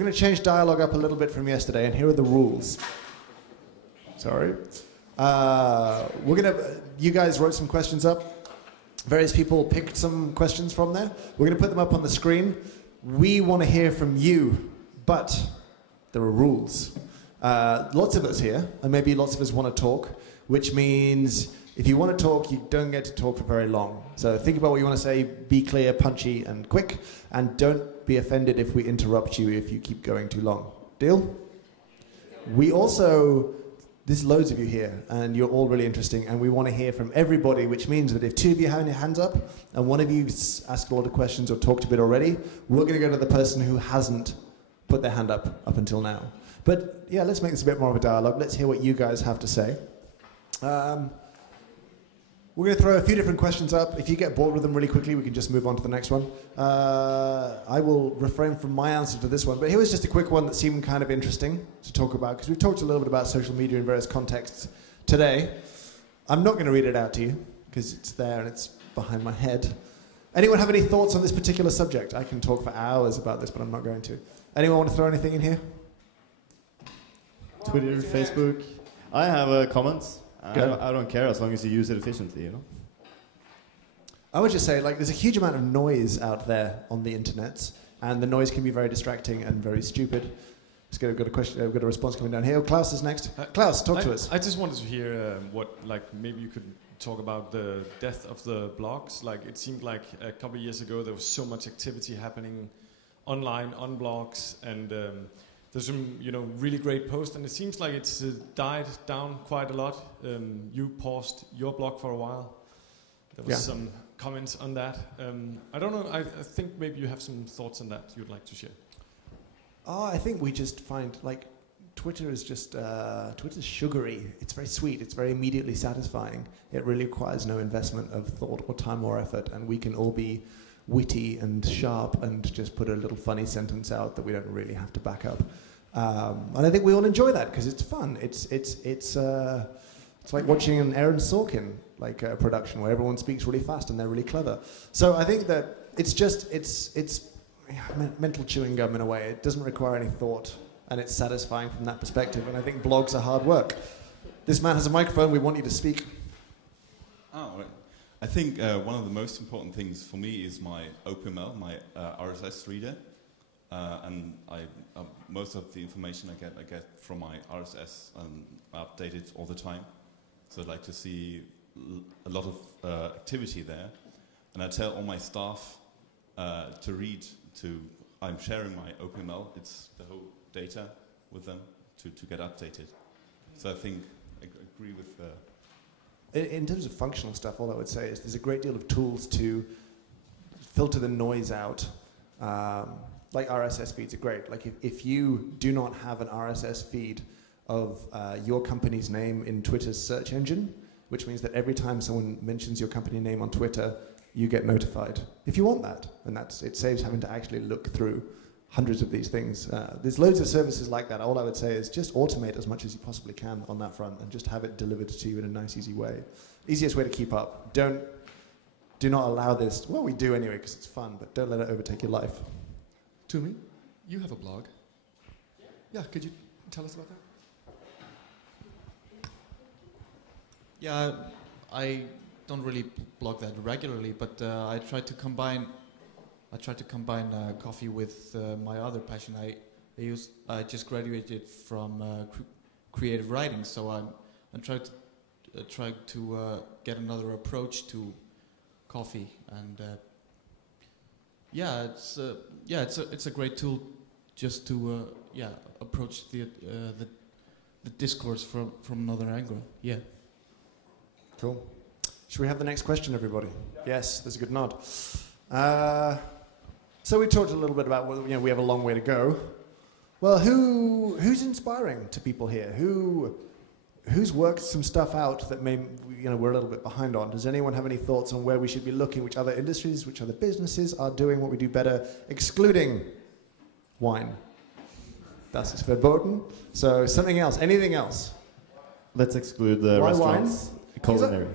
we're going to change dialogue up a little bit from yesterday, and here are the rules. Sorry. You guys wrote some questions up. Various people picked some questions from there. We're going to put them up on the screen. We want to hear from you, but there are rules. Lots of us here, and maybe lots of us want to talk, which means if you want to talk, you don't get to talk for very long. So think about what you want to say, be clear, punchy, and quick, and don't be offended if we interrupt you if you keep going too long. Deal? We also, there's loads of you here, and you're all really interesting, and we want to hear from everybody, which means that if two of you have your hands up, and one of you asked a lot of questions or talked a bit already, we're going to go to the person who hasn't put their hand up until now. But yeah, let's make this a bit more of a dialogue. Let's hear what you guys have to say. We're going to throw a few different questions up. If you get bored with them really quickly, we can just move on to the next one. I will refrain from my answer to this one, but here was just a quick one that seemed kind of interesting to talk about, because we've talked a little bit about social media in various contexts today. I'm not going to read it out to you, because it's there and it's behind my head. Anyone have any thoughts on this particular subject? I can talk for hours about this, but I'm not going to. Anyone want to throw anything in here? Twitter, Facebook. I have comments. Good. I don't care as long as you use it efficiently, you know? I would just say, like, there's a huge amount of noise out there on the internet, and the noise can be very distracting and very stupid. I've got a question. I've got a response coming down here. Oh, Klaus is next. Klaus, talk to us. I just wanted to hear maybe you could talk about the death of the blogs. Like, it seemed like a couple of years ago there was so much activity happening online on blogs, and there's some, really great posts, and it seems like it's died down quite a lot. You paused your blog for a while. There was some comments on that. I don't know. I think maybe you have some thoughts on that you'd like to share. Oh, I think we just find, like, Twitter is just Twitter's sugary. It's very sweet. It's very immediately satisfying. It really requires no investment of thought or time or effort, and we can all be witty and sharp and just put a little funny sentence out that we don't really have to back up. And I think we all enjoy that because it's fun. It's like watching an Aaron Sorkin production where everyone speaks really fast and they're really clever. So I think that it's mental chewing gum in a way. It doesn't require any thought, and it's satisfying from that perspective. And I think blogs are hard work. This man has a microphone. We want you to speak. Oh, right. I think one of the most important things for me is my OpenML, my RSS reader, and most of the information I get from my RSS and I update it all the time. So I'd like to see a lot of activity there, and I tell all my staff to read. I'm sharing my OpenML. It's the whole data with them to get updated. So I think I agree with. In terms of functional stuff, all I would say is there's a great deal of tools to filter the noise out. Like RSS feeds are great. Like if you do not have an RSS feed of your company's name in Twitter's search engine, which means that every time someone mentions your company name on Twitter, you get notified. If you want that, and it saves having to actually look through hundreds of these things. There's loads of services like that. All I would say is just automate as much as you possibly can on that front and just have it delivered to you in a nice, easy way. Easiest way to keep up. Do not allow this. Well, we do anyway because it's fun, but don't let it overtake your life. Tumi, you have a blog. Yeah, could you tell us about that? Yeah, I don't really blog that regularly, but I try to combine coffee with my other passion. I just graduated from creative writing, so I'm trying to get another approach to coffee, and it's a great tool just to approach the discourse from another angle. Yeah. Cool. Should we have the next question, everybody? Yes, there's a good nod. So we talked a little bit about we have a long way to go. Well, who's inspiring to people here? Who's worked some stuff out that we're a little bit behind on? Does anyone have any thoughts on where we should be looking? Which other industries, which other businesses are doing what we do better, excluding wine? Das ist verboten. So something else. Anything else? Let's exclude the restaurants. Culinary.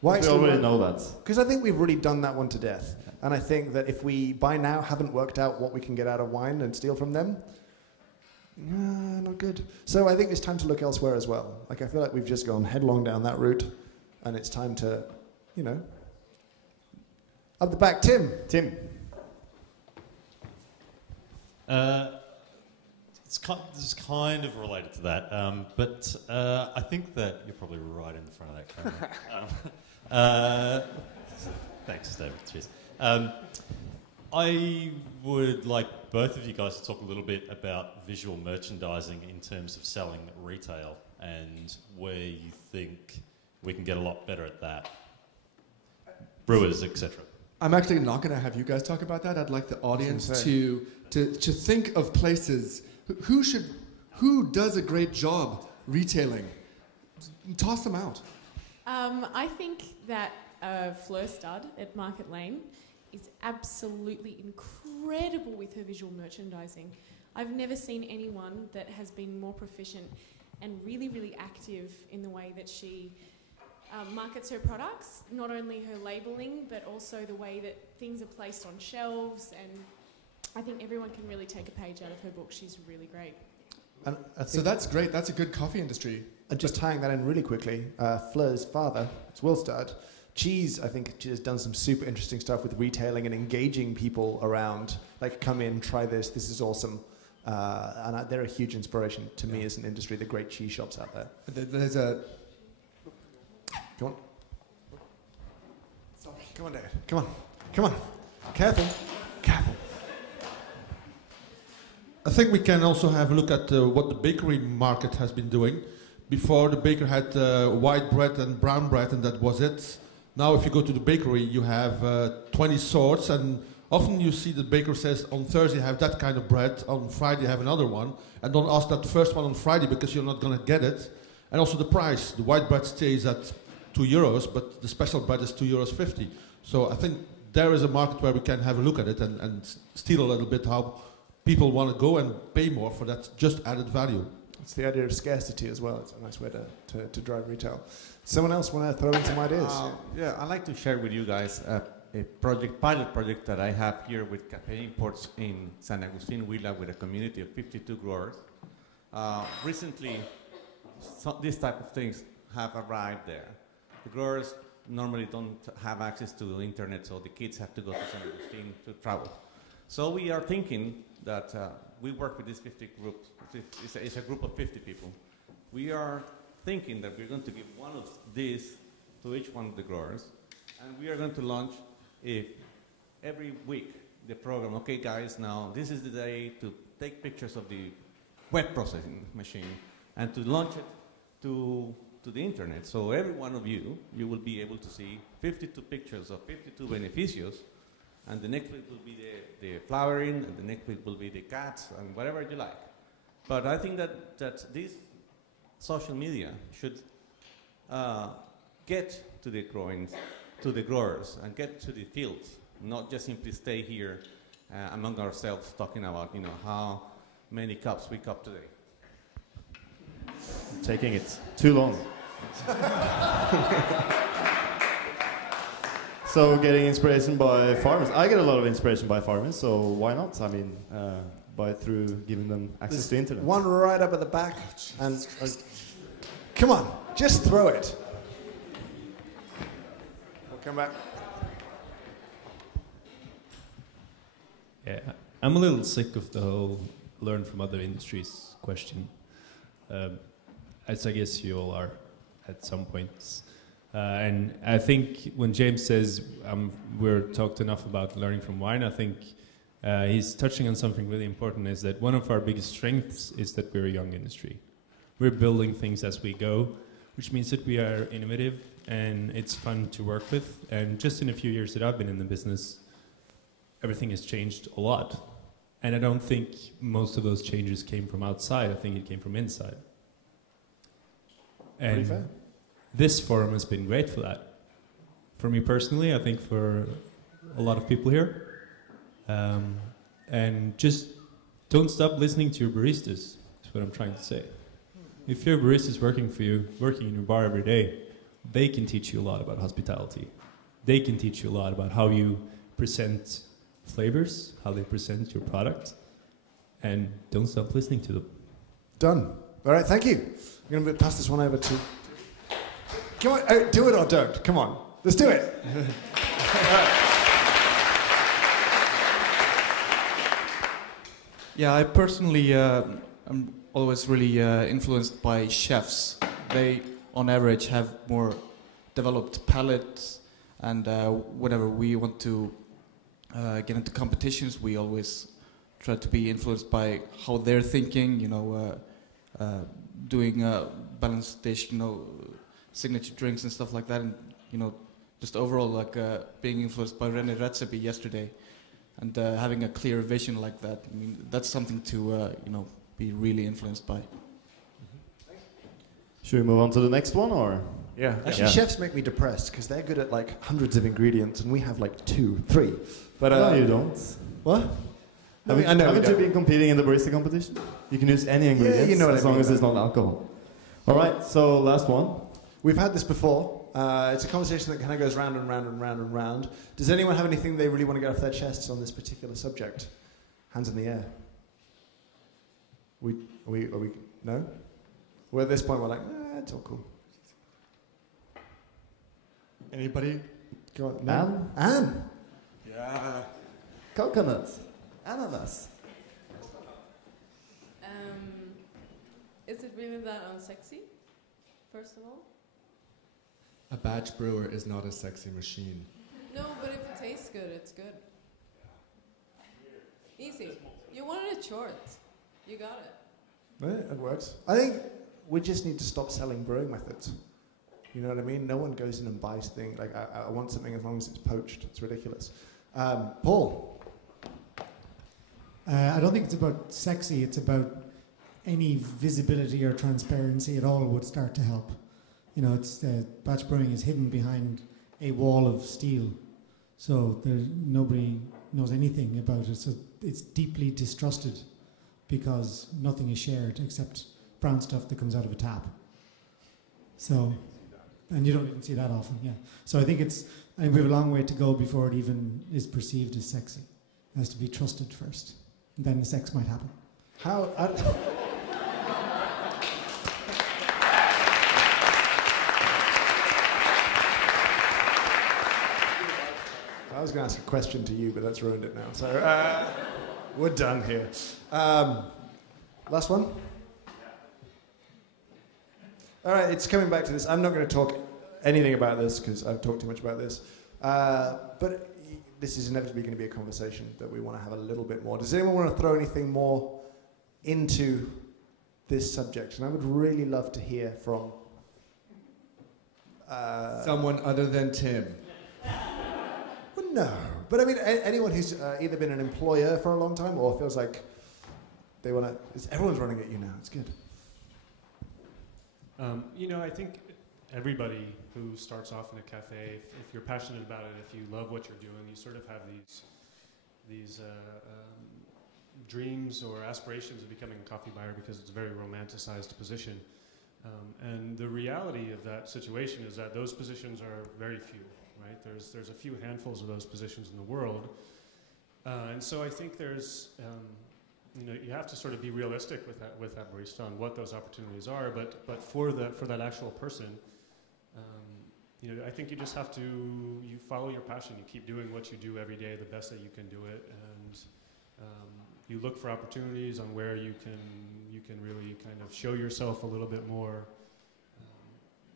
Why? We already know that. Because I think we've really done that one to death. And I think that if we, by now, haven't worked out what we can get out of wine and steal from them, not good. So I think it's time to look elsewhere as well. Like, I feel like we've just gone headlong down that route, and it's time to, you know, up the back, Tim. Tim. It's kind of related to that, but I think that you're probably right in the front of that camera. Thanks, David. Cheers. I would like both of you guys to talk a little bit about visual merchandising in terms of selling retail and where you think we can get a lot better at that. Brewers, etc. I'm actually not going to have you guys talk about that. I'd like the audience to think of places. Who does a great job retailing? Toss them out. I think that Fleur Stud at Market Lane is absolutely incredible with her visual merchandising. I've never seen anyone that has been more proficient and really, really active in the way that she markets her products, not only her labelling, but also the way that things are placed on shelves, and I think everyone can really take a page out of her book. She's really great. And So that's great. That's a good coffee industry. And just tying that in really quickly, Fleur's father, it's Will Stud. Cheese, I think, she has done some super interesting stuff with retailing and engaging people around, like, come in, try this is awesome. And they're a huge inspiration to me as an industry, the great cheese shops out there. There's a... Come on. Sorry. Come on, David. Come on. Come on. Careful. Careful. I think we can also have a look at what the bakery market has been doing. Before, the baker had white bread and brown bread, and that was it. Now, if you go to the bakery, you have 20 sorts, and often you see the baker says, on Thursday have that kind of bread, on Friday have another one, and don't ask that first one on Friday because you're not going to get it. And also the price. The white bread stays at €2, but the special bread is €2.50. So I think there is a market where we can have a look at it and steal a little bit how people want to go and pay more for that just added value. It's the idea of scarcity as well. It's a nice way to drive retail. Someone else want to throw in some ideas? Yeah, I'd like to share with you guys a pilot project that I have here with Café Imports in San Agustin, Huila, with a community of 52 growers. Recently, these type of things have arrived there. The growers normally don't have access to the internet, so the kids have to go to San Agustin to travel. So we are thinking that we work with this 50 group. It's a group of 50 people. We are thinking that we're going to give one of these to each one of the growers, and we are going to launch every week the program. Okay, guys, now this is the day to take pictures of the wet processing machine and to launch it to the internet. So every one of you will be able to see 52 pictures of 52 beneficios, and the next week will be the flowering, and the next week will be the cats, and whatever you like. But I think that this social media should get to the growers, and get to the fields, not just simply stay here among ourselves talking about, how many cups we cup today. Taking it too long. So getting inspiration by farmers. I get a lot of inspiration by farmers, so why not? I mean, through giving them access to internet. One right up at the back, and come on, just throw it. We'll come back. Yeah, I'm a little sick of the whole learn from other industries question. As I guess you all are at some points. And I think when James says we're talked enough about learning from wine, I think he's touching on something really important, is that one of our biggest strengths is that we're a young industry. We're building things as we go, which means that we are innovative and it's fun to work with. And just in a few years that I've been in the business, everything has changed a lot. And I don't think most of those changes came from outside. I think it came from inside. And this forum has been great for that. For me personally, I think for a lot of people here. And just don't stop listening to your baristas, is what I'm trying to say. If your barista is working for you, working in your bar every day, they can teach you a lot about hospitality. They can teach you a lot about how you present flavors, how they present your product, and don't stop listening to them. Done. All right, thank you. I'm going to pass this one over to... Come on, do it or don't. Come on, let's do it. Yeah, I personally am always really influenced by chefs. They, on average, have more developed palates, and whenever we want to get into competitions, we always try to be influenced by how they're thinking, doing a balanced dish, signature drinks and stuff like that, and just overall like being influenced by René Redzepi yesterday, and having a clear vision like that. I mean, that's something to be really influenced by. Should we move on to the next one, or? Yeah. Actually, chefs make me depressed because they're good at like hundreds of ingredients, and we have like 2, 3. But no, you don't. What? Haven't you been competing in the barista competition? You can use any ingredients as long as it's not alcohol. All right, so last one. We've had this before. It's a conversation that kind of goes round and round and round and round. Does anyone have anything they really want to get off their chests on this particular subject? Hands in the air. Are we no? We're at this point, we're like, it's all cool. Anybody? Go on. Anne? Yeah. Coconuts. Ananas. Is it really that unsexy, first of all? A batch brewer is not a sexy machine. No, but if it tastes good, it's good. Easy. You wanted it short. You got it. Yeah, it works. I think we just need to stop selling brewing methods. You know what I mean? No one goes in and buys things. Like, I want something as long as it's poached. It's ridiculous. Paul? I don't think it's about sexy. It's about any visibility or transparency at all would start to help. It's batch brewing is hidden behind a wall of steel, so nobody knows anything about it. So it's deeply distrusted because nothing is shared except brown stuff that comes out of a tap. So, and you don't even see that often. Yeah. So I think we have a long way to go before it even is perceived as sexy. It has to be trusted first. Then the sex might happen. How? I was going to ask a question to you, but that's ruined it now. So we're done here. Last one? All right, it's coming back to this. I'm not going to talk anything about this because I've talked too much about this. But this is inevitably going to be a conversation that we want to have a little bit more. Does anyone want to throw anything more into this subject? And I would really love to hear from... someone other than Tim. Well, no. But I mean, anyone who's either been an employer for a long time or feels like they want to... Everyone's running at you now. It's good. I think everybody who starts off in a cafe, if you're passionate about it, if you love what you're doing, you sort of have these dreams or aspirations of becoming a coffee buyer because it's a very romanticized position. And the reality of that situation is that those positions are very few, right? There's a few handfuls of those positions in the world. And so I think there's, you have to sort of be realistic with that barista on what those opportunities are. But for that actual person, I think you just have to follow your passion. You keep doing what you do every day the best that you can do it, and you look for opportunities on where you can really kind of show yourself a little bit more.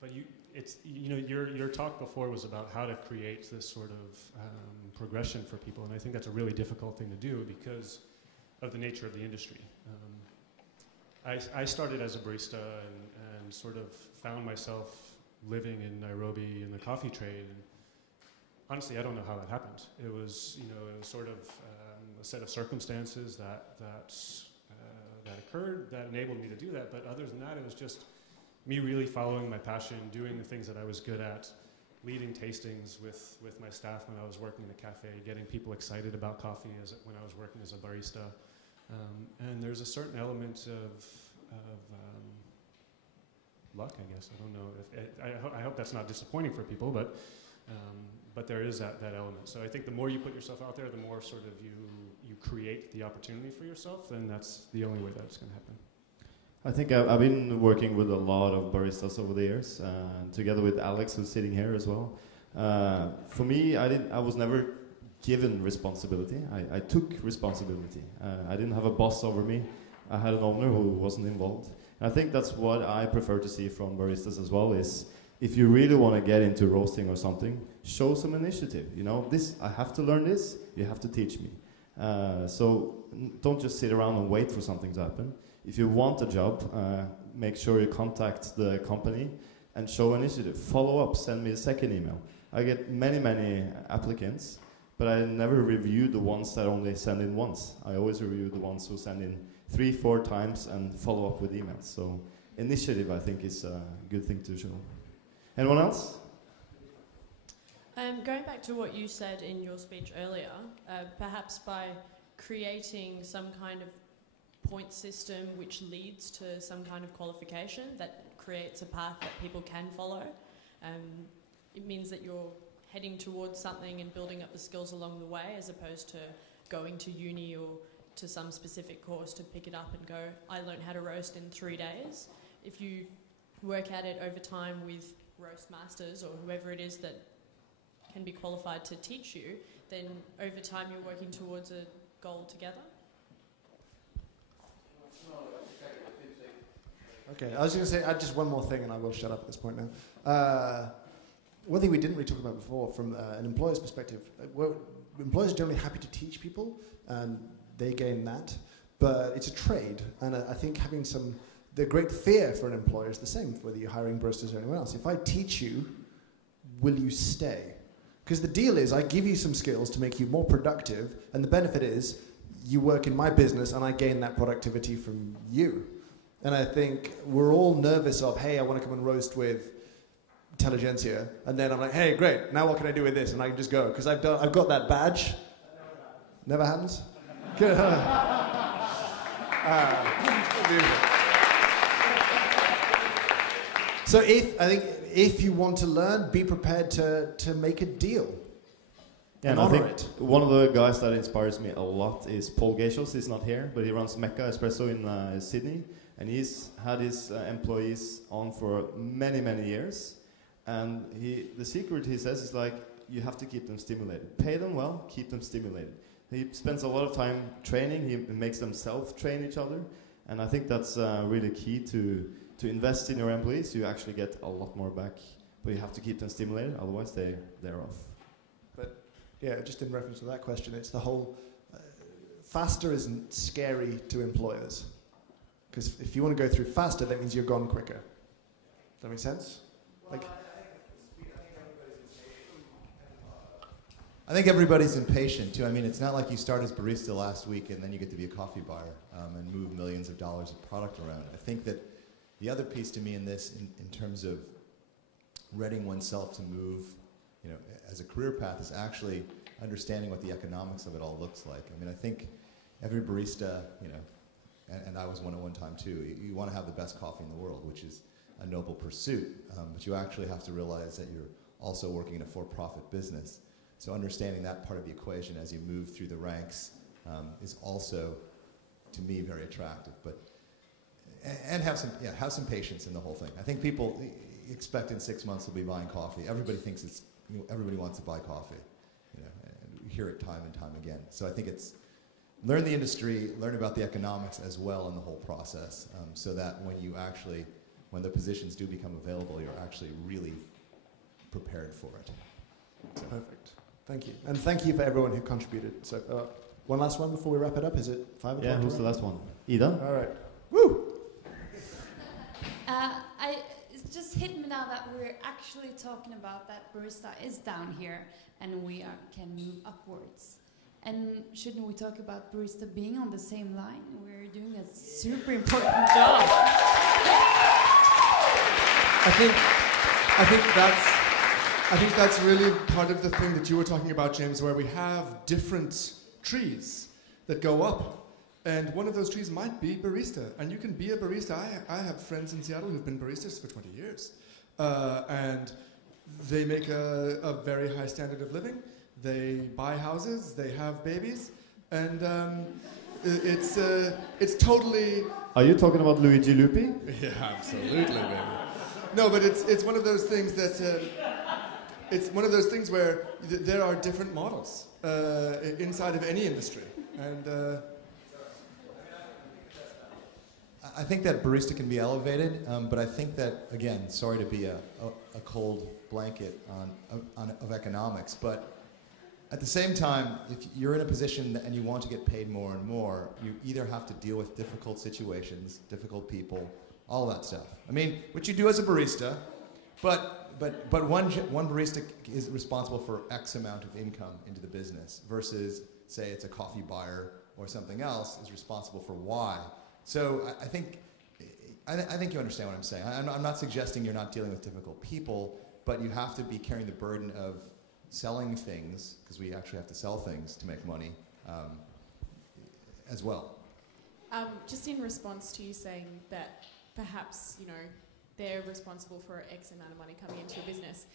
But your talk before was about how to create this sort of progression for people, and I think that's a really difficult thing to do because of the nature of the industry. I started as a barista and sort of found myself living in Nairobi in the coffee trade. And honestly, I don't know how that happened. It was sort of a set of circumstances that occurred that enabled me to do that. But other than that, it was just me really following my passion, doing the things that I was good at, leading tastings with my staff when I was working in a cafe, getting people excited about coffee when I was working as a barista. And there's a certain element of luck, I guess. I don't know. I hope that's not disappointing for people, but there is that element. So I think the more you put yourself out there, the more sort of you create the opportunity for yourself, then that's the only way that it's going to happen. I think I've been working with a lot of baristas over the years, together with Alex, who's sitting here as well. For me, I was never given responsibility. I took responsibility. I didn't have a boss over me. I had an owner who wasn't involved. And I think that's what I prefer to see from baristas as well, is if you really want to get into roasting or something, show some initiative. You know, I have to learn this, you have to teach me. So don't just sit around and wait for something to happen. If you want a job, make sure you contact the company and show initiative. Follow up, send me a second email. I get many applicants, but I never review the ones that only send in once. I always review the ones who send in 3-4 times and follow up with emails. So initiative, I think, is a good thing to show. Anyone else? Going back to what you said in your speech earlier, perhaps by creating some kind of point system which leads to some kind of qualification that creates a path that people can follow, it means that you're heading towards something and building up the skills along the way, as opposed to going to uni or to some specific course to pick it up and go, I learned how to roast in 3 days. If you work at it over time with roast masters or whoever it is that can be qualified to teach you, then over time you're working towards a goal together. Okay, I was going to say, add just one more thing and I will shut up at this point now. One thing we didn't really talk about before from an employer's perspective, employers are generally happy to teach people and they gain that, but it's a trade, and I think having the great fear for an employer is the same, whether you're hiring baristas or anyone else. If I teach you, will you stay? Because the deal is I give you some skills to make you more productive, and the benefit is you work in my business and I gain that productivity from you. And I think we're all nervous of, hey, I want to come and roast with Intelligentsia, and then I'm like, hey, great, now what can I do with this? And I can just go, because I've got that badge. Never happens? Good. So if you want to learn, be prepared to make a deal. Yeah, and I think one of the guys that inspires me a lot is Paul Gachos. He's not here, but he runs Mecca Espresso in Sydney, and he's had his employees on for many years. And the secret, he says, is like, you have to keep them stimulated. Pay them well, keep them stimulated. He spends a lot of time training. He makes them self-train each other, and I think that's really key to invest in your employees. You actually get a lot more back, but you have to keep them stimulated, otherwise they're off. But yeah, just in reference to that question, it's the whole faster isn't scary to employers, because if you want to go through faster, that means you're gone quicker. Does that make sense? Like. I think everybody's impatient too. I mean, it's not like you start as barista last week and then you get to be a coffee bar and move millions of dollars of product around. I think that the other piece to me in this, in terms of readying oneself to move, as a career path, is actually understanding what the economics of it all looks like. I mean, I think every barista, and I was one at one time too, you want to have the best coffee in the world, which is a noble pursuit, but you actually have to realize that you're also working in a for-profit business. So understanding that part of the equation as you move through the ranks is also, to me, very attractive. And have some patience in the whole thing. I think people expect in 6 months they'll be buying coffee. Everybody thinks everybody wants to buy coffee, and we hear it time and time again. So I think it's learn the industry, learn about the economics as well in the whole process, so that when the positions do become available, you're actually really prepared for it. So. Perfect. Thank you. And thank you for everyone who contributed. So one last one before we wrap it up. Is it 5 o'clock? Yeah, who's the last one? Ida? All right. Woo! It's just hit me now that we're actually talking about that Barista is down here and we can move upwards. And shouldn't we talk about Barista being on the same line? We're doing a super important job. I think that's really part of the thing that you were talking about, James, where we have different trees that go up. And one of those trees might be barista. And you can be a barista. I have friends in Seattle who've been baristas for 20 years. And they make a very high standard of living. They buy houses, they have babies, and it's totally... Are you talking about Luigi Lupi? Yeah, absolutely, baby. No, but it's one of those things that... it's one of those things where there are different models inside of any industry. And... I think that barista can be elevated, but I think that, again, sorry to be a cold blanket of economics, but at the same time, if you're in a position and you want to get paid more and more, you either have to deal with difficult situations, difficult people, all that stuff. I mean, what you do as a barista, but one barista is responsible for X amount of income into the business versus, say, it's a coffee buyer or something else is responsible for Y. So I think you understand what I'm saying. I'm not suggesting you're not dealing with difficult people, but you have to be carrying the burden of selling things, because we actually have to sell things to make money as well. Just in response to you saying that perhaps, they're responsible for X amount of money coming into your business,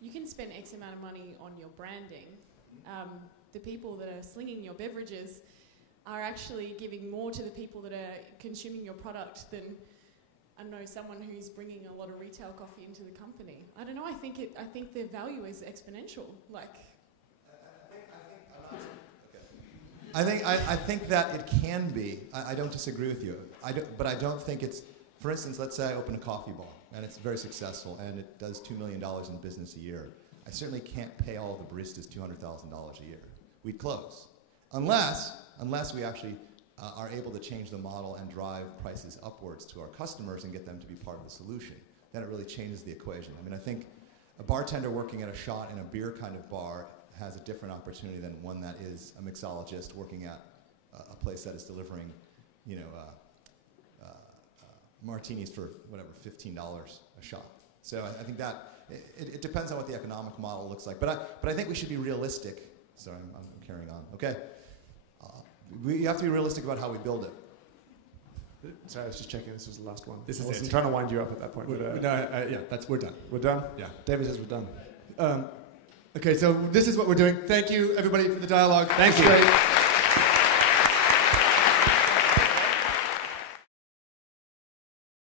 you can spend X amount of money on your branding. The people that are slinging your beverages are actually giving more to the people that are consuming your product than, I don't know, someone who's bringing a lot of retail coffee into the company. I don't know. I think their value is exponential. I think that it can be. I don't disagree with you. But I don't think it's. For instance, let's say I open a coffee bar and it's very successful and it does $2 million in business a year. I certainly can't pay all the baristas $200,000 a year. We'd close. Unless we actually are able to change the model and drive prices upwards to our customers and get them to be part of the solution. Then it really changes the equation. I mean, I think a bartender working at a shot in a beer kind of bar has a different opportunity than one that is a mixologist working at a place that is delivering, martinis for whatever, $15 a shot. So I think that it depends on what the economic model looks like. But I think we should be realistic. Sorry, I'm carrying on. Okay. We have to be realistic about how we build it. Sorry, I was just checking. This was the last one. This is I wasn't it. trying to wind you up at that point. We're done. We're done? Yeah. David says we're done. Okay, so this is what we're doing. Thank you, everybody, for the dialogue. Thank you. Great.